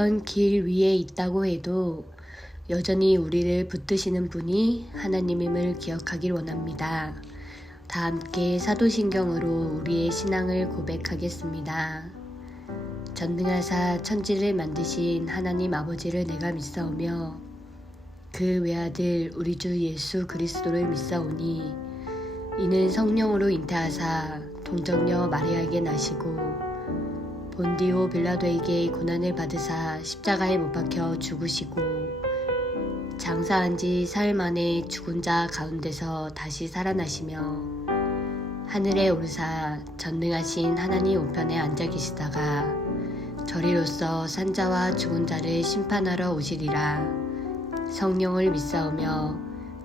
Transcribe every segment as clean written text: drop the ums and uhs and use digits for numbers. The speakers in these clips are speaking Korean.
어떤 길 위에 있다고 해도 여전히 우리를 붙드시는 분이 하나님임을 기억하길 원합니다. 다 함께 사도신경으로 우리의 신앙을 고백하겠습니다. 전능하사 천지를 만드신 하나님 아버지를 내가 믿사오며 그 외아들 우리 주 예수 그리스도를 믿사오니 이는 성령으로 잉태하사 동정녀 마리아에게 나시고 본디오 빌라도에게 고난을 받으사 십자가에 못 박혀 죽으시고 장사한 지 사흘 만에 죽은 자 가운데서 다시 살아나시며 하늘에 오르사 전능하신 하나님 우편에 앉아 계시다가 저리로서 산자와 죽은 자를 심판하러 오시리라. 성령을 믿사오며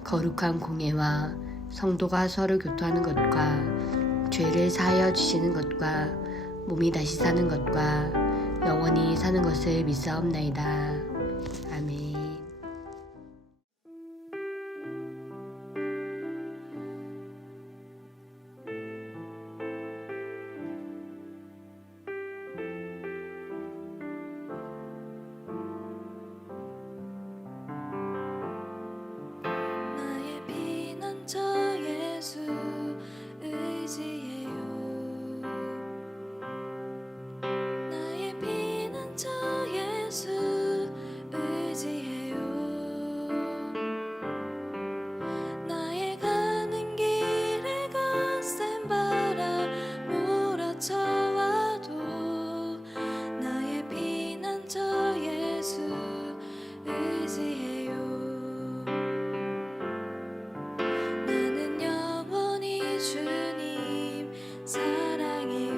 거룩한 공예와 성도가 서로 교토하는 것과 죄를 사하여 주시는 것과 몸이 다시 사는 것과 영원히 사는 것을 믿사옵나이다. 아멘. 나의 피난처 예수 의지해요. 나의 피난처 예수 의지해요. 나의 가는 길에 거센 바람 몰아쳐와도 나의 피난처 예수 의지해요. 나는 영원히 주님 사랑해요.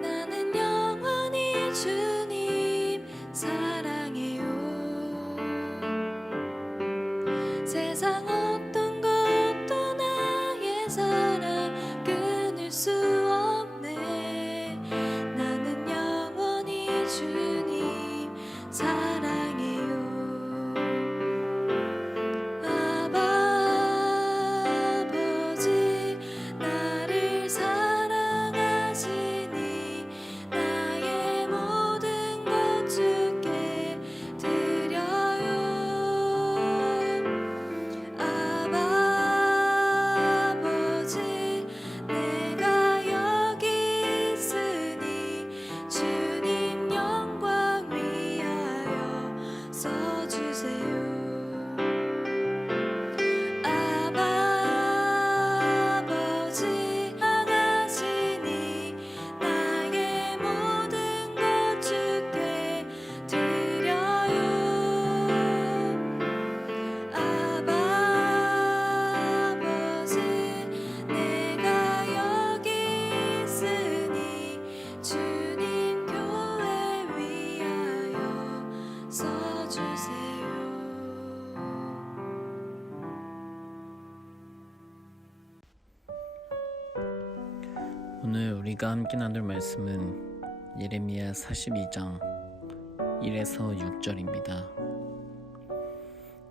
나는 영원히 주님 사랑해요. 세상 어떤 것도 나의 사랑 끊을 수 없네. 나는 영원히 주님 사랑해요. 아버지 나를 사랑하시니 나의 모든 것 주께 드려요. 아버지 내가 여기 있으니 주님 영광 위하여 써주세요. 아버지 사랑하시니 나의 모든 것 주께 드려요. 아버지 내가 여기 있으니 주님 교회 위하여 써주세요. 오늘 우리가 함께 나눌 말씀은 예레미야 42장 1에서 6절입니다.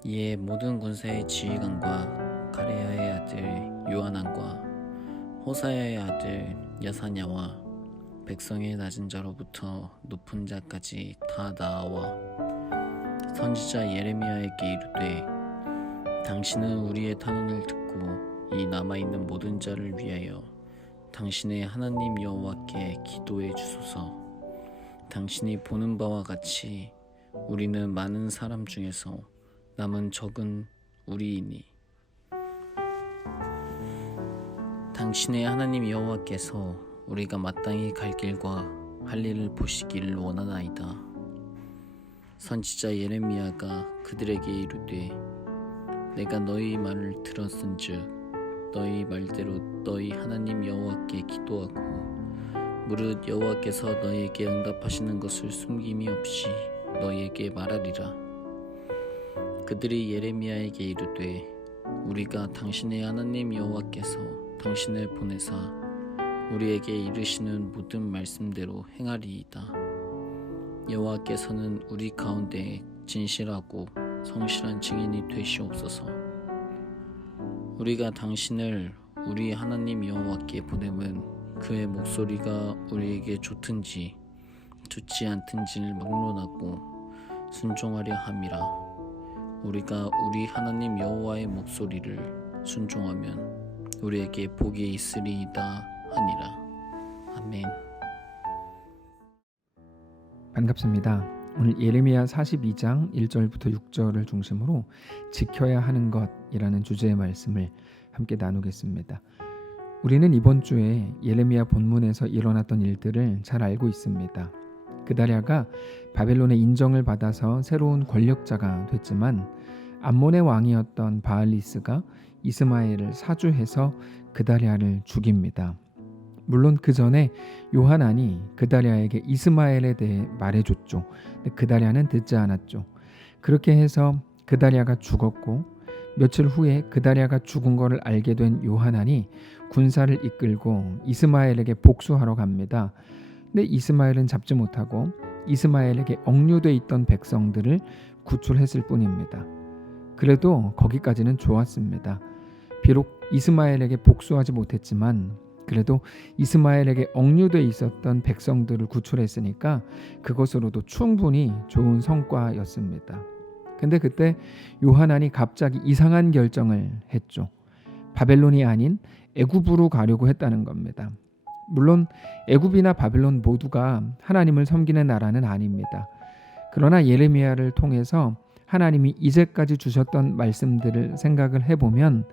이에 모든 군사의 지휘관과 가레야의 아들 요하난과 호사야의 아들 야사냐와 백성의 낮은 자로부터 높은 자까지 다 나아와 선지자 예레미야에게 이르되 당신은 우리의 탄원을 듣고 이 남아있는 모든 자를 위하여 당신의 하나님 여호와께 기도해 주소서. 당신이 보는 바와 같이 우리는 많은 사람 중에서 남은 적은 우리이니 당신의 하나님 여호와께서 우리가 마땅히 갈 길과 할 일을 보시기를 원하나이다. 선지자 예레미야가 그들에게 이르되 내가 너희 말을 들었은즉 너희 말대로 너희 하나님 여호와께 기도하고 무릇 여호와께서 너희에게 응답하시는 것을 숨김이 없이 너희에게 말하리라. 그들이 예레미야에게 이르되 우리가 당신의 하나님 여호와께서 당신을 보내사 우리에게 이르시는 모든 말씀대로 행하리이다. 여호와께서는 우리 가운데 진실하고 성실한 증인이 되시옵소서. 우리가 당신을 우리 하나님 여호와께 보냄은 그의 목소리가 우리에게 좋든지 좋지 않든지를 막론하고 순종하려 함이라. 우리가 우리 하나님 여호와의 목소리를 순종하면 우리에게 복이 있으리이다 하니라. 아멘. 반갑습니다. 오늘 예레미야 42장 1절부터 6절을 중심으로 지켜야 하는 것이라는 주제의 말씀을 함께 나누겠습니다. 우리는 이번 주에 예레미야 본문에서 일어났던 일들을 잘 알고 있습니다. 그다랴가 바벨론의 인정을 받아서 새로운 권력자가 됐지만 암몬의 왕이었던 바알리스가 이스마엘을 사주해서 그다랴를 죽입니다. 물론 그 전에 요하난이 그다랴에게 이스마엘에 대해 말해줬죠. 근데 그다랴는 듣지 않았죠. 그렇게 해서 그다랴가 죽었고 며칠 후에 그다랴가 죽은 것을 알게 된 요하난이 군사를 이끌고 이스마엘에게 복수하러 갑니다. 근데 이스마엘은 잡지 못하고 이스마엘에게 억류돼 있던 백성들을 구출했을 뿐입니다. 그래도 거기까지는 좋았습니다. 비록 이스마엘에게 복수하지 못했지만 그래도 이스마엘에게 억류돼 있었던 백성들을 구출했으니까 그것으로도 충분히 좋은 성과였습니다. 근데 그때 요하난이 갑자기 이상한 결정을 했죠. 바벨론이 아닌 애굽으로 가려고 했다는 겁니다. 물론 애굽이나 바벨론 모두가 하나님을 섬기는 나라는 아닙니다. 그러나 예레미야를 통해서 하나님이 이제까지 주셨던 말씀들을 생각을 해보면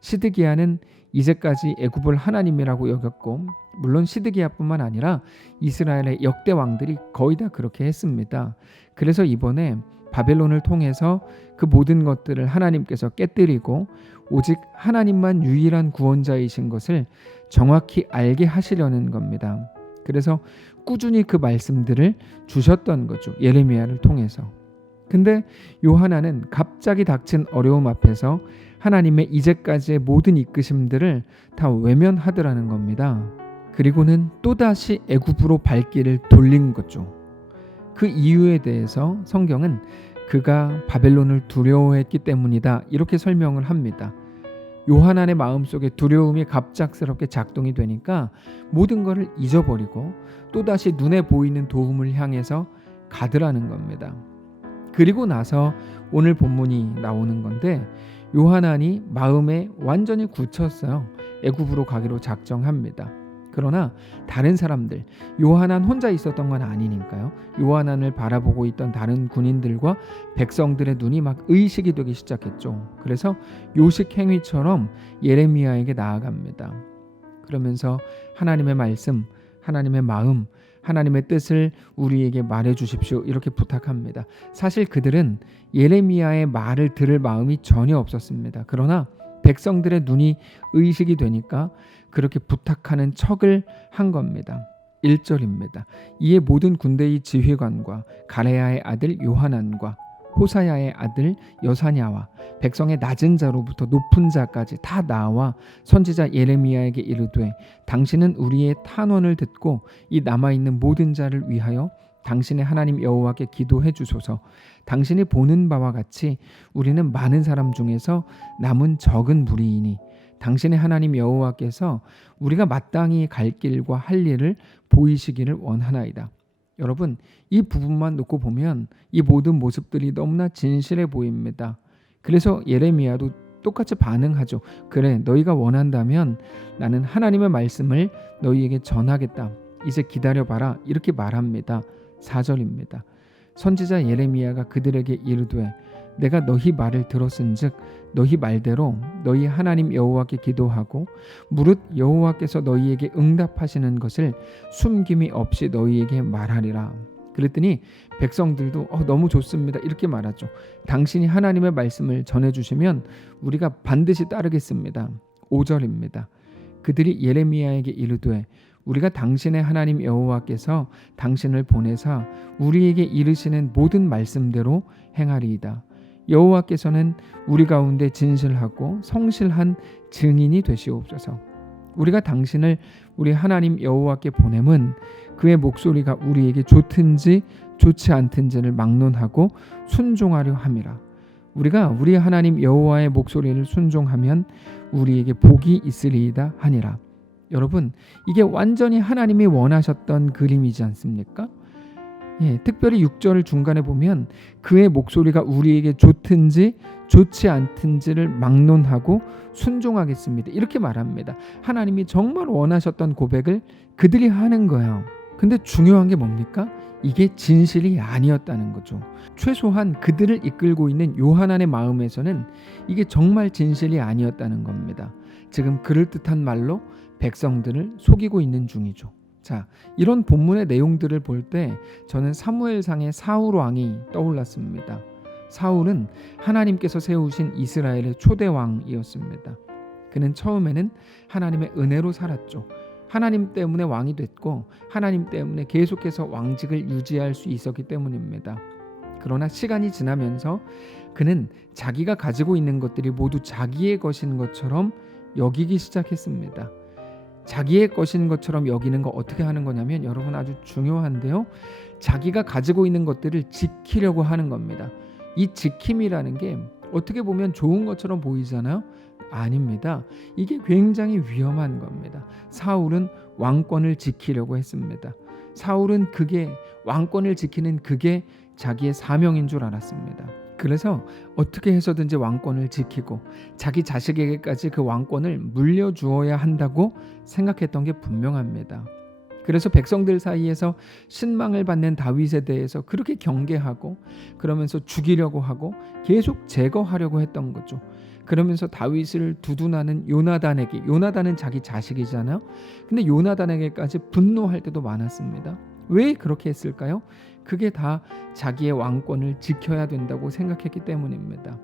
시드기야는 이제까지 애굽을 하나님이라고 여겼고 물론 시드기야뿐만 아니라 이스라엘의 역대 왕들이 거의 다 그렇게 했습니다. 그래서 이번에 바벨론을 통해서 그 모든 것들을 하나님께서 깨뜨리고 오직 하나님만 유일한 구원자이신 것을 정확히 알게 하시려는 겁니다. 그래서 꾸준히 그 말씀들을 주셨던 거죠. 예레미야를 통해서. 근데 요하나는 갑자기 닥친 어려움 앞에서 하나님의 이제까지의 모든 이끄심들을 다 외면하더라는 겁니다. 그리고는 또다시 애굽으로 발길을 돌린 거죠. 그 이유에 대해서 성경은 그가 바벨론을 두려워했기 때문이다 이렇게 설명을 합니다. 요하난의 마음속에 두려움이 갑작스럽게 작동이 되니까 모든 것을 잊어버리고 또다시 눈에 보이는 도움을 향해서 가더라는 겁니다. 그리고 나서 오늘 본문이 나오는 건데 요하난이 마음에 완전히 굳혔어요. 애굽으로 가기로 작정합니다. 그러나 다른 사람들, 요하난 혼자 있었던 건 아니니까요. 요하난을 바라보고 있던 다른 군인들과 백성들의 눈이 막 의식이 되기 시작했죠. 그래서 요식 행위처럼 예레미야에게 나아갑니다. 그러면서 하나님의 말씀, 하나님의 마음, 하나님의 뜻을 우리에게 말해 주십시오 이렇게 부탁합니다. 사실 그들은 예레미야의 말을 들을 마음이 전혀 없었습니다. 그러나 백성들의 눈이 의식이 되니까 그렇게 부탁하는 척을 한 겁니다. 1절입니다. 이에 모든 군대의 지휘관과 가레야의 아들 요하난과 호사야의 아들 여사냐와 백성의 낮은 자로부터 높은 자까지 다 나와 선지자 예레미야에게 이르되 당신은 우리의 탄원을 듣고 이 남아있는 모든 자를 위하여 당신의 하나님 여호와께 기도해 주소서. 당신이 보는 바와 같이 우리는 많은 사람 중에서 남은 적은 무리이니 당신의 하나님 여호와께서 우리가 마땅히 갈 길과 할 일을 보이시기를 원하나이다. 여러분, 이 부분만 놓고 보면 이 모든 모습들이 너무나 진실해 보입니다. 그래서 예레미야도 똑같이 반응하죠. 그래, 너희가 원한다면 나는 하나님의 말씀을 너희에게 전하겠다. 이제 기다려봐라. 이렇게 말합니다. 4절입니다. 선지자 예레미야가 그들에게 이르되 내가 너희 말을 들었은즉 너희 말대로 너희 하나님 여호와께 기도하고 무릇 여호와께서 너희에게 응답하시는 것을 숨김이 없이 너희에게 말하리라. 그랬더니 백성들도 너무 좋습니다. 이렇게 말하죠. 당신이 하나님의 말씀을 전해주시면 우리가 반드시 따르겠습니다. 5절입니다. 그들이 예레미야에게 이르되 우리가 당신의 하나님 여호와께서 당신을 보내사 우리에게 이르시는 모든 말씀대로 행하리이다. 여호와께서는 우리 가운데 진실하고 성실한 증인이 되시옵소서. 우리가 당신을 우리 하나님 여호와께 보냄은 그의 목소리가 우리에게 좋든지 좋지 않든지를 막론하고 순종하려 함이라. 우리가 우리 하나님 여호와의 목소리를 순종하면 우리에게 복이 있으리이다 하니라. 여러분, 이게 완전히 하나님이 원하셨던 그림이지 않습니까? 특별히 6절 중간에 보면 그의 목소리가 우리에게 좋든지 좋지 않든지를 막론하고 순종하겠습니다. 이렇게 말합니다. 하나님이 정말 원하셨던 고백을 그들이 하는 거예요. 근데 중요한 게 뭡니까? 이게 진실이 아니었다는 거죠. 최소한 그들을 이끌고 있는 요하난의 마음에서는 이게 정말 진실이 아니었다는 겁니다. 지금 그럴듯한 말로 백성들을 속이고 있는 중이죠. 자, 이런 본문의 내용들을 볼 때 저는 사무엘상의 사울 왕이 떠올랐습니다. 사울은 하나님께서 세우신 이스라엘의 초대 왕이었습니다. 그는 처음에는 하나님의 은혜로 살았죠. 하나님 때문에 왕이 됐고 하나님 때문에 계속해서 왕직을 유지할 수 있었기 때문입니다. 그러나 시간이 지나면서 그는 자기가 가지고 있는 것들이 모두 자기의 것인 것처럼 여기기 시작했습니다. 자기의 것인 것처럼 여기는 거 어떻게 하는 거냐면 여러분 아주 중요한데요. 자기가 가지고 있는 것들을 지키려고 하는 겁니다. 이 지킴이라는 게 어떻게 보면 좋은 것처럼 보이잖아요. 아닙니다. 이게 굉장히 위험한 겁니다. 사울은 왕권을 지키려고 했습니다. 사울은 왕권을 지키는 그게 자기의 사명인 줄 알았습니다. 그래서 어떻게 해서든지 왕권을 지키고 자기 자식에게까지 그 왕권을 물려주어야 한다고 생각했던 게 분명합니다. 그래서 백성들 사이에서 신망을 받는 다윗에 대해서 그렇게 경계하고 그러면서 죽이려고 하고 계속 제거하려고 했던 거죠. 그러면서 다윗을 두둔하는 요나단은 자기 자식이잖아요. 근데 요나단에게까지 분노할 때도 많았습니다. 왜 그렇게 했을까요? 그게 다 자기의 왕권을 지켜야 된다고 생각했기 때문입니다.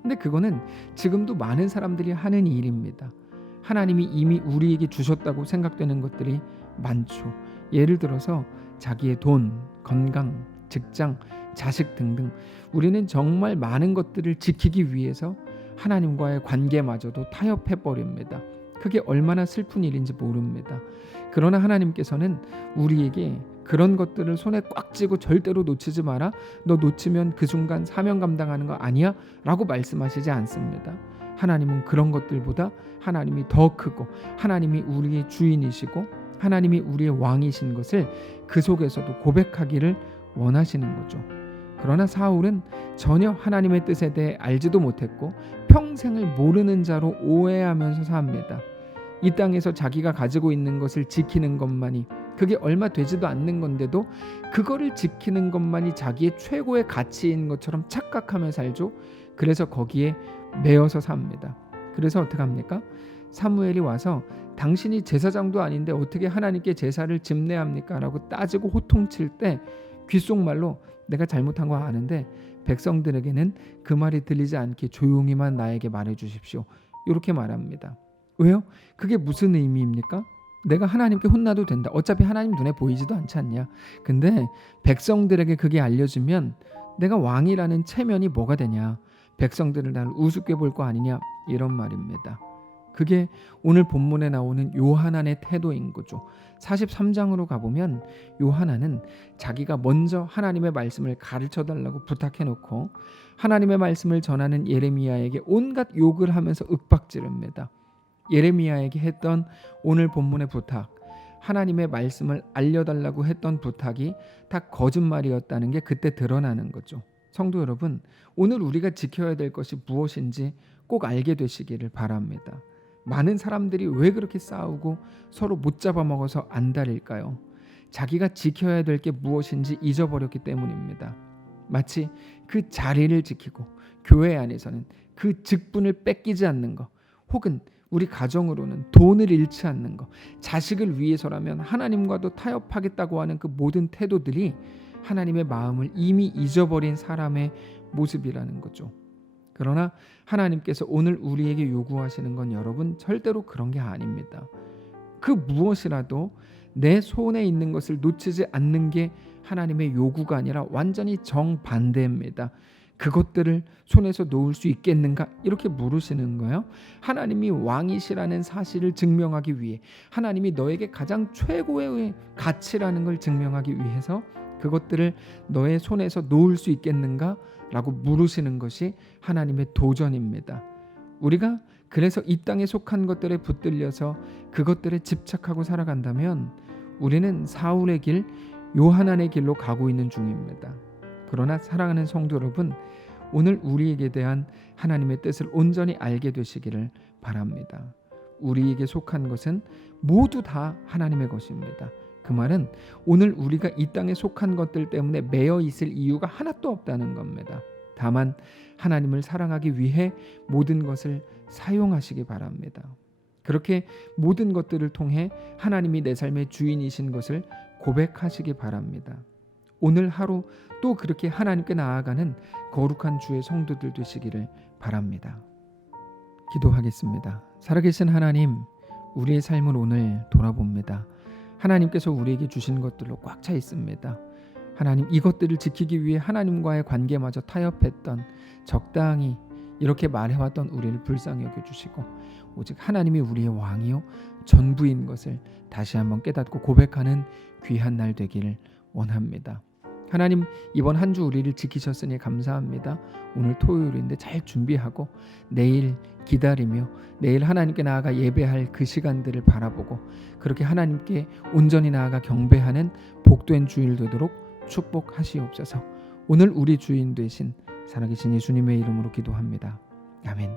근데 그거는 지금도 많은 사람들이 하는 일입니다. 하나님이 이미 우리에게 주셨다고 생각되는 것들이 많죠. 예를 들어서 자기의 돈, 건강, 직장, 자식 등등 우리는 정말 많은 것들을 지키기 위해서 하나님과의 관계마저도 타협해버립니다. 그게 얼마나 슬픈 일인지 모릅니다. 그러나 하나님께서는 우리에게 그런 것들을 손에 꽉 쥐고 절대로 놓치지 마라. 너 놓치면 그 순간 사명 감당하는 거 아니야? 라고 말씀하시지 않습니다. 하나님은 그런 것들보다 하나님이 더 크고 하나님이 우리의 주인이시고 하나님이 우리의 왕이신 것을 그 속에서도 고백하기를 원하시는 거죠. 그러나 사울은 전혀 하나님의 뜻에 대해 알지도 못했고 평생을 모르는 자로 오해하면서 삽니다. 이 땅에서 자기가 가지고 있는 것을 지키는 것만이 그게 얼마 되지도 않는 건데도 그거를 지키는 것만이 자기의 최고의 가치인 것처럼 착각하며 살죠. 그래서 거기에 매여서 삽니다. 그래서 어떻게 합니까? 사무엘이 와서 당신이 제사장도 아닌데 어떻게 하나님께 제사를 집례합니까? 라고 따지고 호통칠 때 귓속말로 내가 잘못한 거 아는데 백성들에게는 그 말이 들리지 않게 조용히만 나에게 말해 주십시오. 이렇게 말합니다. 왜요? 그게 무슨 의미입니까? 내가 하나님께 혼나도 된다. 어차피 하나님 눈에 보이지도 않지 않냐. 근데 백성들에게 그게 알려지면 내가 왕이라는 체면이 뭐가 되냐. 백성들을 나를 우습게 볼 거 아니냐. 이런 말입니다. 그게 오늘 본문에 나오는 요하난의 태도인 거죠. 43장으로 가보면 요하난은 자기가 먼저 하나님의 말씀을 가르쳐달라고 부탁해놓고 하나님의 말씀을 전하는 예레미야에게 온갖 욕을 하면서 윽박지릅니다. 예레미야에게 했던 오늘 본문의 부탁, 하나님의 말씀을 알려달라고 했던 부탁이 다 거짓말이었다는 게 그때 드러나는 거죠. 성도 여러분, 오늘 우리가 지켜야 될 것이 무엇인지 꼭 알게 되시기를 바랍니다. 많은 사람들이 왜 그렇게 싸우고 서로 못 잡아먹어서 안달일까요? 자기가 지켜야 될 게 무엇인지 잊어버렸기 때문입니다. 마치 그 자리를 지키고 교회 안에서는 그 직분을 뺏기지 않는 것, 혹은 우리 가정으로는 돈을 잃지 않는 것, 자식을 위해서라면 하나님과도 타협하겠다고 하는 그 모든 태도들이 하나님의 마음을 이미 잊어버린 사람의 모습이라는 거죠. 그러나 하나님께서 오늘 우리에게 요구하시는 건 여러분 절대로 그런 게 아닙니다. 그 무엇이라도 내 손에 있는 것을 놓치지 않는 게 하나님의 요구가 아니라 완전히 정반대입니다. 그것들을 손에서 놓을 수 있겠는가? 이렇게 물으시는 거예요. 하나님이 왕이시라는 사실을 증명하기 위해, 하나님이 너에게 가장 최고의 가치라는 걸 증명하기 위해서 그것들을 너의 손에서 놓을 수 있겠는가? 라고 물으시는 것이 하나님의 도전입니다. 우리가 그래서 이 땅에 속한 것들에 붙들려서 그것들에 집착하고 살아간다면 우리는 사울의 길, 요한안의 길로 가고 있는 중입니다. 그러나 사랑하는 성도 여러분, 오늘 우리에게 대한 하나님의 뜻을 온전히 알게 되시기를 바랍니다. 우리에게 속한 것은 모두 다 하나님의 것입니다. 그 말은 오늘 우리가 이 땅에 속한 것들 때문에 매여 있을 이유가 하나도 없다는 겁니다. 다만 하나님을 사랑하기 위해 모든 것을 사용하시기 바랍니다. 그렇게 모든 것들을 통해 하나님이 내 삶의 주인이신 것을 고백하시기 바랍니다. 오늘 하루 또 그렇게 하나님께 나아가는 거룩한 주의 성도들 되시기를 바랍니다. 기도하겠습니다. 살아계신 하나님, 우리의 삶을 오늘 돌아봅니다. 하나님께서 우리에게 주신 것들로 꽉 차 있습니다. 하나님, 이것들을 지키기 위해 하나님과의 관계마저 타협했던, 적당히 이렇게 말해왔던 우리를 불쌍히 여겨주시고 오직 하나님이 우리의 왕이요 전부인 것을 다시 한번 깨닫고 고백하는 귀한 날 되기를 원합니다. 하나님, 이번 한 주 우리를 지키셨으니 감사합니다. 오늘 토요일인데 잘 준비하고 내일 기다리며 내일 하나님께 나아가 예배할 그 시간들을 바라보고 그렇게 하나님께 온전히 나아가 경배하는 복된 주일 되도록 축복하시옵소서. 오늘 우리 주인 되신 살아계신 예수님의 이름으로 기도합니다. 아멘.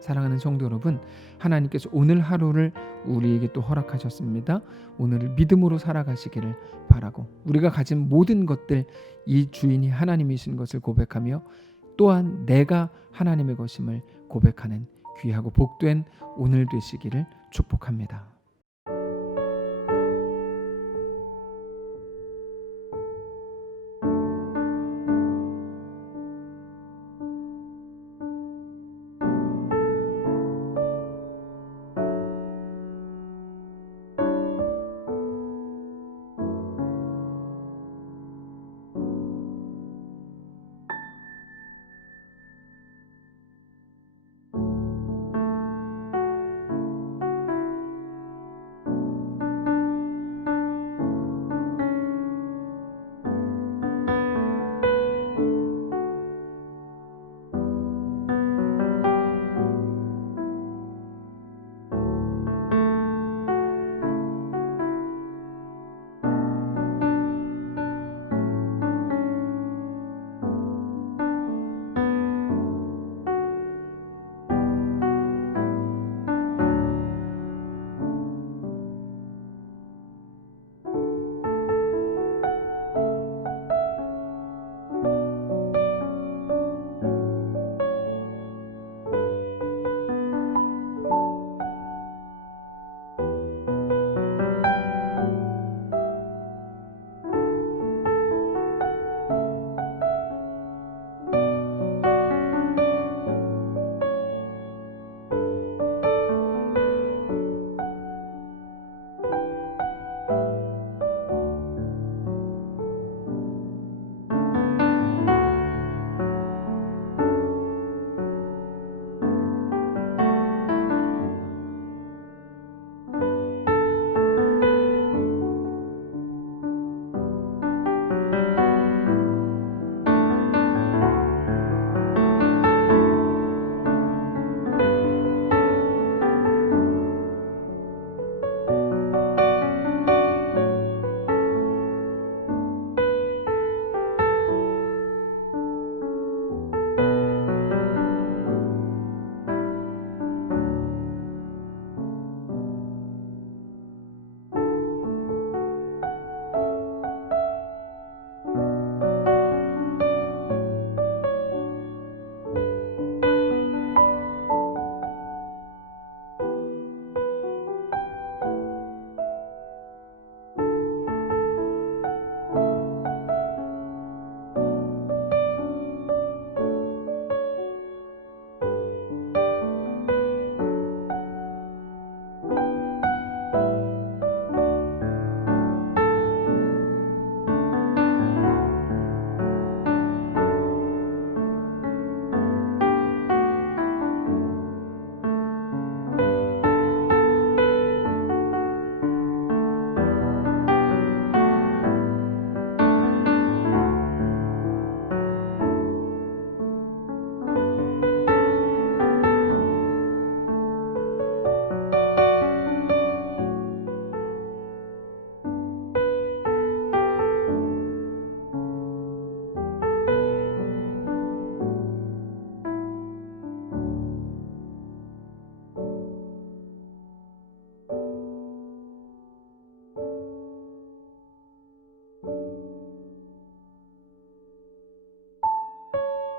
사랑하는 성도 여러분, 하나님께서 오늘 하루를 우리에게 또 허락하셨습니다. 오늘을 믿음으로 살아가시기를 바라고 우리가 가진 모든 것들 이 주인이 하나님이신 것을 고백하며 또한 내가 하나님의 것임을 고백하는 귀하고 복된 오늘 되시기를 축복합니다.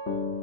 주세요.